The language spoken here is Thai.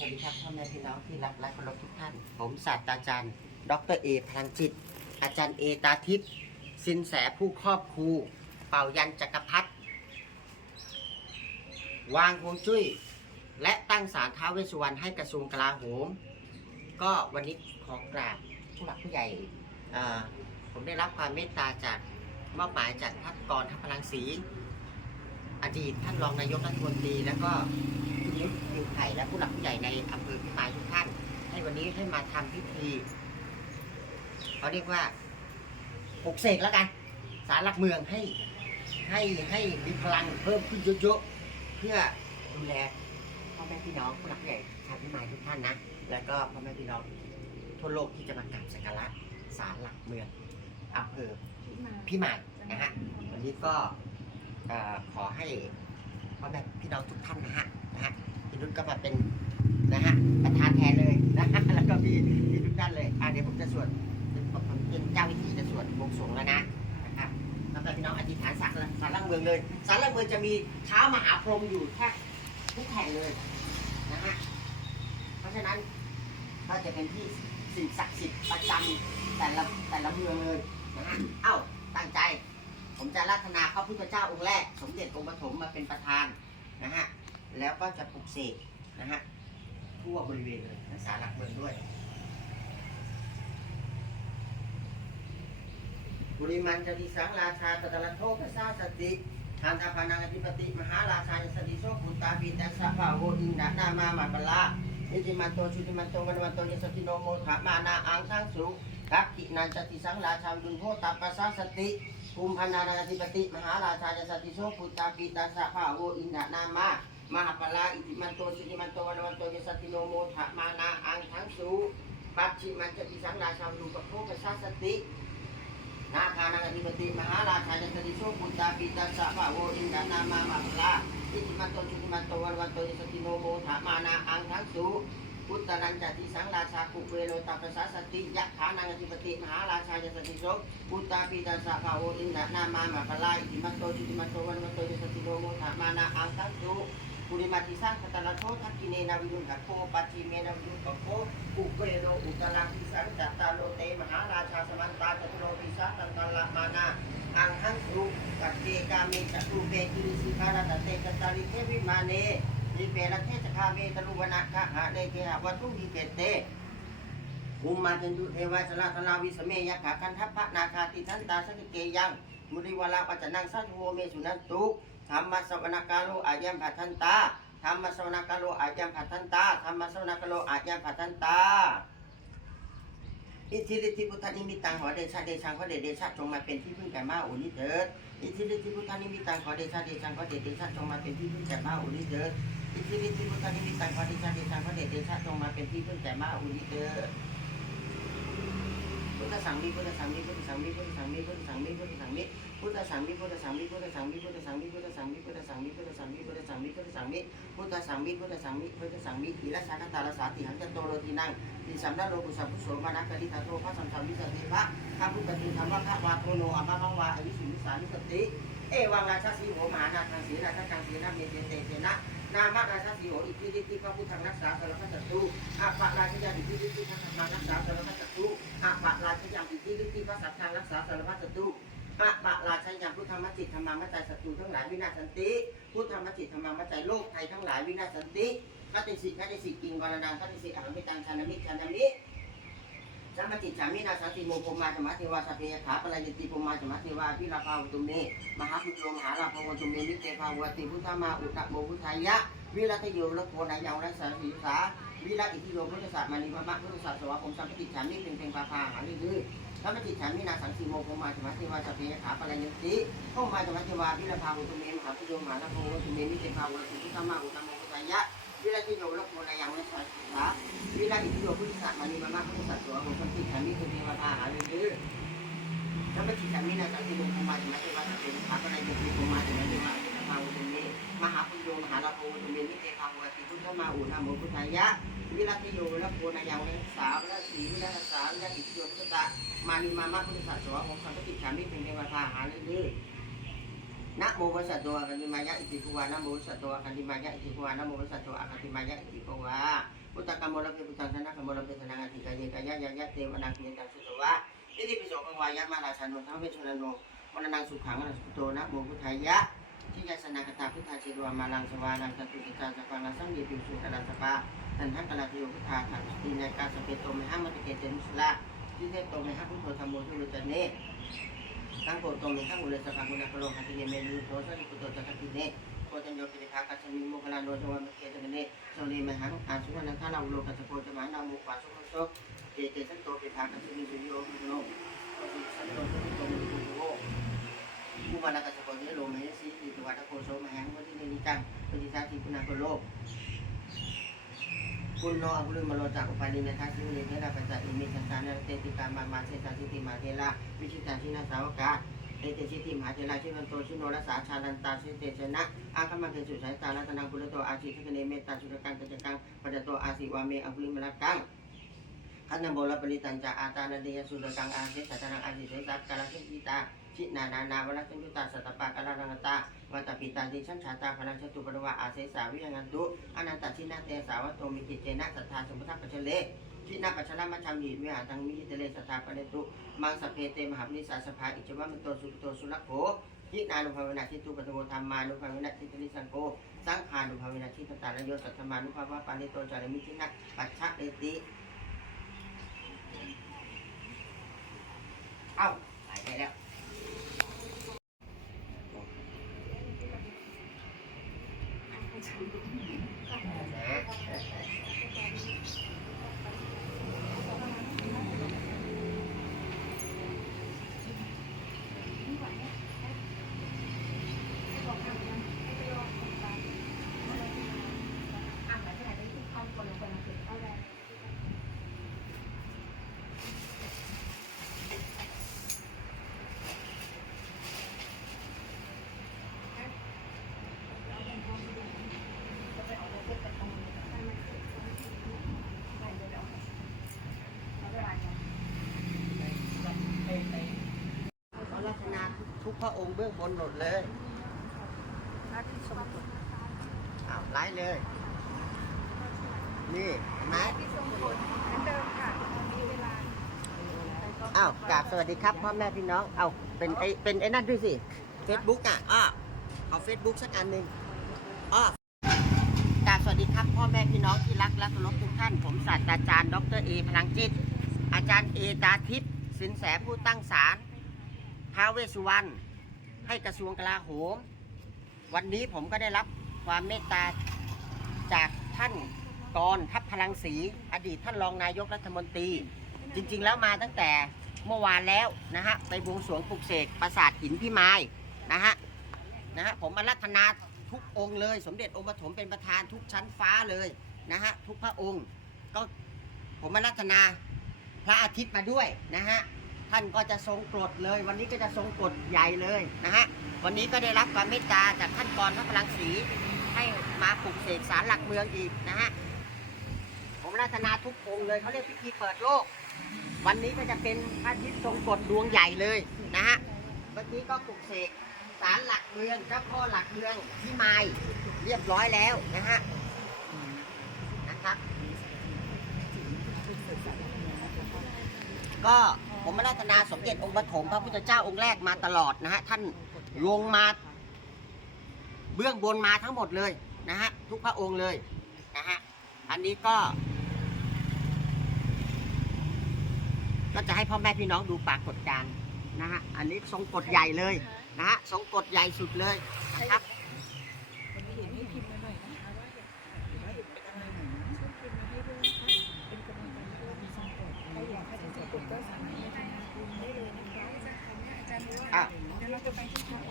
สวัสดีครับพ่อแม่พี่น้องที่รักและเคารพทุกท่าน ผมศาสตราจารย์ ดรเอพลังจิต อาจารย์เอตาทิพย์สินแสผู้ครอบครู เป่ายันจักรพรรดิวางฮวงจุ้ย และตั้งศาลท้าวเวสสุวรรณให้กระทรวงกลาโหม ก็วันนี้ขอกราบผู้หลักผู้ใหญ่ ผมได้รับความเมตตาจากมอบหมายจากท่านกรทัพพลังศรีอดีตท่านรองนายกรัฐมนตรีแล้วก็ คุณยุทธยิวไผ่และผู้หลักผู้ใหญ่ในอำเภอพิมายทุกท่าน ให้วันนี้ให้มาทำพิธีเขาเรียกว่าปลุกเสกแล้วกัน สารหลักเมืองให้ให้ให้มีพลังเพิ่มขึ้นเยอะๆเพื่อดูแลพ่อแม่พี่น้องผู้หลักผู้ใหญ่ชาวพิมายทุกท่านนะแล้วก็พ่อแม่พี่น้องทั่วโลกที่จะมากราบสักการะศาลหลักเมืองอำเภอพิมายนะฮะวันนี้ก็ขอให้พ่อแม่พี่น้องทุกท่านนะฮะนะฮะ พี่นุ่นก็มาเป็นนะฮะประธานแทนเลยนะฮะแล้วก็พี่พี่ทุกท่านเลยอะเดี๋ยวผมจะสวดเป็นผมเป็นเจ้าวิธีจะสวดบวงสรวงแล้วนะนะครับแล้วก็พี่น้องอธิษฐานสักสารลักเมืองเลยสารลักเมืองจะมีเท้ามหาพรหมอยู่แทบทุกแห่งเลยนะฮะเพราะฉะนั้นก็จะเป็นที่สิ่งศักดิ์สิทธิ์ประจำแต่ละแต่ละเมืองเลยนะฮะเอ้าตั้งใจ ผมจะรัตนาพระพุทธเจ้าองค์แรก สมเด็จองค์ปฐมมาเป็นประธานนะฮะ แล้วก็จะปลุกเสกนะฮะทั่วบริเวณเลยรักษาหลักเมืองด้วย บุริมันจะดิสังราชาตตะละโทพระสาสติทานตาพานังอธิปติ มหาราชาสติโสปุตาปีตัสสะภาโวอินดานามามาปะลาอิติมันโตชุติมันโตวันวันโตยสติโนโมถามานาอังทั้งสุกักขินันจติสังราชายุโหตัปปะสสติภูมิพันนานาธิปติ มหาราชาสติโสปุตาปีตัสสะภาโวอินดานามา มหาปะลาอิติมันโตชุติมันโตวันวันโตยสติโนโมถามานาอังทั้งสุปัจฉิมันจติสังราชายุนโหตัปปะสาสตินาคานังอธิปติมหาราชาจันติโชปุตตาปีตัสะภะโวอินดานามามาพลาอิติมันโตชุติมันโตวันวันโตยสติโนโมถามานาอังทั้งสุพุทธนันจติสังราชากุเวโลตัปปะสาสติยะขานังอธิปติมหาราชาจันติโชปุตตาปีตัสสะภะโวอินดานามามาพลาอิติมันโตชุติมันโตวันวันโตยสติโนโมถามานาอังทังสุ ปุริมาติสังคตลโททักกิเนนาวิรุณกัโคปัจจิเมนาวิรุณกัโคกุเวโลอุตลังติสังจัตตาโลเตมหาราชาสมันตาจตุโลปิสัตันตละมานาอังหังสุกัจเจกามิจัตุเปกิริสิกาลตเตกัตตาลิเทวิมาเนลิเปรเทสคาเมตลุวนาคะหะเดเกหะวัตุหิเกเตอุมมาจันตุเทวะสละทลาวิสเมยะขาคันทัพพะนาคาติทันตาสกิเกยังมุริวลาปัจจนังสัจโวเมสุนันตุ ธรรมสวนกาโลอายัมผัทันตาธรรมสวนกาโลอายัมผัทันตาธรรมสวนกาโลอายัมผัทันตาอิทธิฤทธิพุทธนิมิตังขอเดชะเดชังขอเดชเดชะจงมาเป็นที่พึ่งแก่มาอุนิเถิดอิทธิฤทธิพุทธนิมิตังขอเดชะเดชังขอเดชเดชะจงมาเป็นที่พึ่งแก่มาอุนิเถิดอิทธิฤทธิพุทธนิมิตังขอเดชะเดชังขอเดชเดชะจงมาเป็นที่พึ่งแก่มาอุนิเถิด ทธสังมิพุทธสังมิพุทธสังมิพุทธสังมิพุทธสังมิพุทธสังมิพุทธสังมิพุทธสังมิพุทธสังมิพุทธสังมิพุทธสังมิพุทธสังมิพุทธสังมิพุทธสังมิพุทธสังมิพุทธสังมิพุทธสังมิพุทธสังมิทีละสาคตาลสาติหังจโตโรตินังติสัมนาโลกุสัพพุโสมานักกริตาโตพระสัมสัมวิสติพระข้าพุทธติธรรมะพระวาโทโนอัมมะมังวาอวิสุวิสานิสติเอวังราชสีโหมหานาทังสีราชกังสีนาเมเตเตเตนะ นามะราชสีโหอิทธิฤทธิพระพุทธังรักษาสารพัดศัตรูอาปะราชยาอิทธิฤทธิพระธรรมังรักษาสารพัดศัตรูอาปะราชยาอิทธิฤทธิพระสัทธังรักษาสารพัดศัตรูอาปะราชยาพุทธมัจจิตธรรมังมัจจัยศัตรูทั้งหลายวินาศสันติ พุทธมัจจิตธรรมังมัจจัยโลกไทยทั้งหลายวินาศสันติคัตติสิคัตติสิกิงวรนังคัตติสิอหังมิตังชานามิชานามิ สัมปติจามินาสติโมภมาสมาเทวาสเพยขาปลายติภมาสมาเทวาพิลาภาวตุเมมหาพุทโธมหาลาภวตุเมนิเตภาวติพุทธมาอุตตโมพุทธายะ วิรัตโยละโคนายังรัสสีสาวิรัตอิทิโยพุทธศาสมานิมะมะพุทธศาสสวะผมสัมปติจามิเป็นเป็นปาภาหาลือสัมปติจามินาสังสีโมภมาสมาเทวาสเพยขาปลายติภมาสมาเทวาพิลาภาวตุเมมหาพุทโธมหาลาภวตุเมนิเตภาวติพุทธมาอุตตโมพุทธายะ ವಿಲಾಸಿ ಯೋಗಲ ಕೋಲ ಯಾವನ ಸಾಧಿಸಿದ ವಿಲಾಸಿ ಯೋಗು ಸಾಮಾನ್ಯ ಮನ ಸತ್ವ ಸಂತಿ ಸಮಿ ದೇವರ ಆವೆಂದು ನಮ್ಮ ಚಿತ್ತಮಿನ ಕಲ್ತಿ ಕುಮಾರಿ ಮತ್ತೆ ವಾದ ಸ್ಥಾಪನ ಕುಮಾರಿ ಮತ್ತೆ ವಾದ มาถึงมาที่วัดสุขุมขาตอุตเมมหาปุโยมหาลาโภอุตเมนิเตภาวติพุทธมาอุนาโมพุทธายะวิรัตโยและโกนายังและสาวและสีและสาวและอิทธิโยพุทธะมานิมามะพุทธศาสวะองค์สัมปติขามิเป็นเทวทาหาเรื่อย นะโมวัสสะตัวอคันติมายะอิติภวานะโมวัสสะตัวอคันติมายะอิติภวานะโมวัสสะตัวอคันติมายะอิติภวาพุทธกรรมโมลเพพุทธังชนะกรรมโมลเพธนาติกายกายะยะยะเทวนาคิยตังสุตวะอิติปิโสกังวายะมาราชานุทังเวชรโนมรณังสุขังอนัสุโตนะโมพุทธายะที่ยาสนากตาพุทธาชิรวามาลังสวานังสตุกิจาสปังสังเยปิสุกรัสปาทันทักกลาติโยพุทธาขันตินากาสเปโตมหามัตเกเตมุสละที่เทโตมหาพุทโธธรรมโมทุลุจเน ตั้งโกตรงในข้างอุเลสภากุณาพโลคัติเนเมนุโทสันิปุตโตจักติเนโคจันโยปิริภาคัสมิโมคลาโนจวัมเกตเนโซลีมหังอาสุวรรณทาราอุโลกัสโพจมานามุปาสุขโสเจเจสันโตปิภาคัสมิสุโยมุโนสันโตสุโตมุโโวอุมาลกัสโพเนโลเมสีติตวัตโคโสมหังวัติเนนิจังปฏิสาติปุนาโกโล คุณโนอังคุลิมาโลจากอุปาลิเนทัสสิวเลเทระปัจจอิมิสันตานาเตติกามามาเทตาสิติมาเทระวิชิตาชินาสาวกาเตเตชิติมหาเทระชินันโตชิโนรัสาชาลันตาสิเตชนะอาคมังเกสุสายตาลัตนังพุทธโตอาชิทกเนเมตตาสุรกังกัจจกังปัจจโตอาสิวาเมอังคุลิมาลกังขันนโมลปริตันจาอาตานาเดียสุรกังอาเสสัตนังอาสิเสสัตกาลสิกิตา ชินานานาวรัสัญญุตาสัตปะกาลารังตาวัตปิตาดิฉันชาตาพลังชตุปรวะอาเสสาวิยังันตุอนันตชินาเตสาวะโตมิกิเจนะสัทธาสมุทัปะเชเลทินาปัชนะมัชฌามีวิหารทังมิหิตเลสัทธาปเนตุมังสเพเตมหาปนิสาสภาอิจวะมันโตสุโตสุลักโขทินานุภาเวนะทิตุปะโมธรรมานุภาเวนะทิตริสังโก สังขานุภาเวนะทิตตาลโยสัทธมานุภาวะปานิโตจารมิทินะปัจฉะเอติเอ้าหายไปแล้ว ขอรัตนาทุกพระอ งค์เบื้องบนหมดเลยหน้าที่ทรงกฎอ้าวไล่เลย นี่เห็นไหมที่ทรงกฎเหมือนเดิมค่ะมีเวลาอ้าวกราบสวัสดีครับพ่อแม่พี่น้อง เอาเป็นไอเป็นไอ้นั่นด้วยสิ Facebook อะอ้อเอา Facebook สักอันหนึ่งอ้อกราบสวัสดีครับพ่อแม่พี่น้องที่รักและเคารพทุกท่าน ผมศาสตราจารย์ดรเอพลังจิต อาจารย์เอตาทิพย์สินแสผู้ตั้งศาลท้าวเวสสุวรรณ ให้กระทรวงกลาโหม วันนี้ผมก็ได้รับความเมตตาจากท่านกรทัพพลังศรีอดีตท่านรองนายกรัฐมนตรี จริงๆแล้วมาตั้งแต่เมื่อวานแล้วนะฮะไปบวงสรวงปลุกเสกปราสาทหินพิมายนะฮะนะฮะผมมารัตนาทุกองค์เลย สมเด็จองค์ปฐมเป็นประธานทุกชั้นฟ้าเลยนะฮะทุกพระองค์ก็ผมมารัตนาพระอาทิตย์มาด้วยนะฮะ ท่านก็จะทรงกรดเลย วันนี้ก็จะทรงกรดใหญ่เลยนะฮะวันนี้ก็ได้รับความเมตตาจากท่านกรพระพลังศรีให้มาปลุกเสกสารหลักเมืองอีกนะฮะผมรัตนาทุกองเลยเขาเรียกพิธีเปิดโลก วันนี้ก็จะเป็นพระอาทิตย์ทรงกฎดวงใหญ่เลยนะฮะเมื่อกี้ก็ปลุกเสกสารหลักเมืองเจ้าพ่อหลักเมืองที่ไม้เรียบร้อยแล้วนะฮะนะครับ ก็ ผมมารัตนาสมเด็จองค์ปฐมพระพุทธเจ้าองค์แรกมาตลอดนะฮะท่านลงมาเบื้องบนมาทั้งหมดเลยนะฮะทุกพระองค์เลยนะฮะอันนี้ก็ ก็จะให้พ่อแม่พี่น้องดูปรากฏการณ์นะฮะอันนี้ทรงกฎใหญ่เลยนะฮะทรงกฎใหญ่สุดเลยนะครับ recommend